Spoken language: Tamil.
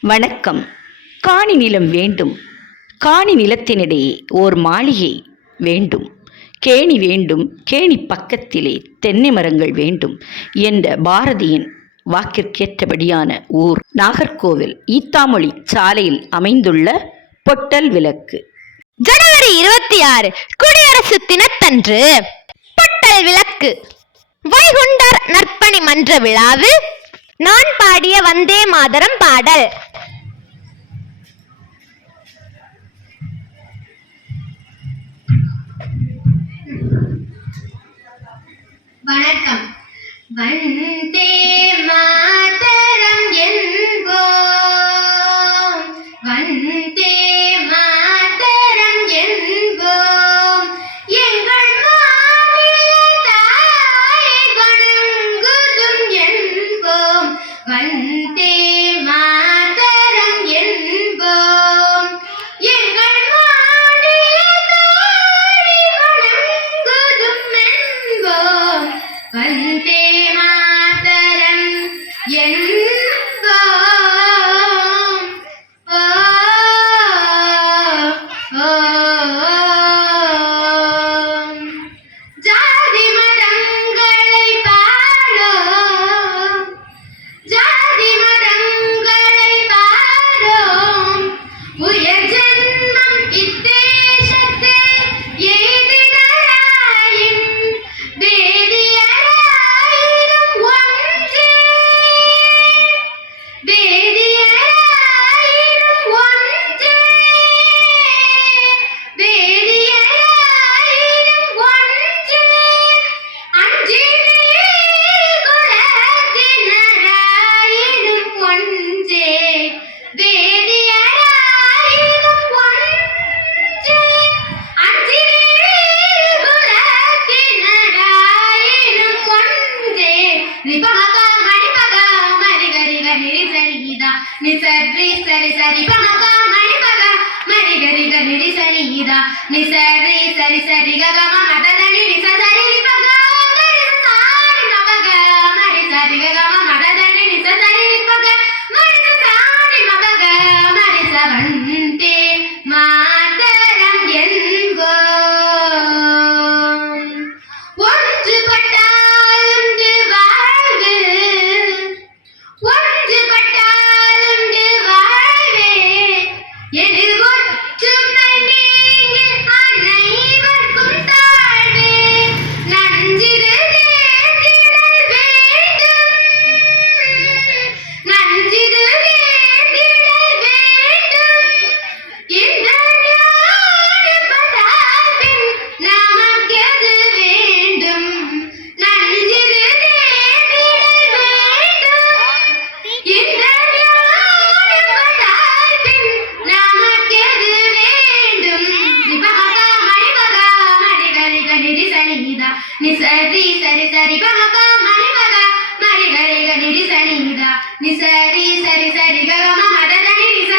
வணக்கம். காணி நிலம் வேண்டும். காணி நிலத்தினிடையே ஓர் மாளிகை வேண்டும். கேணி வேண்டும். கேணி பக்கத்திலே தென்னை மரங்கள் வேண்டும் என்ற பாரதியின் வாக்கிற்கேற்றபடியான ஊர் நாகர்கோவில் ஈத்தாமொழி சாலையில் அமைந்துள்ள பொட்டல் விளக்கு. ஜனவரி இருபத்தி ஆறு குடியரசு தினத்தன்று. பொட்டல் விளக்கு. வைகுண்டர் நற்பணி மன்ற விழாவில் நான் பாடிய வந்தே மாதரம் பாடல். வணக்கம். வந்தே மா 耶 నిసరి సరి సరి పమగ మణి సరి సరి గగ మమ తదని నిస ನೀದ ನಿಸ ರಿ ಸರಿ ಸರಿ ಗಮ ಮರಿ ಮಗ ಮರಿ ಗರಿ ಗರಿ ರಿ ಸರಿ ನಿದ ನಿಸ ರಿ ಸರಿ ಸರಿ ಗಮ ಮದ ರಿ ಸ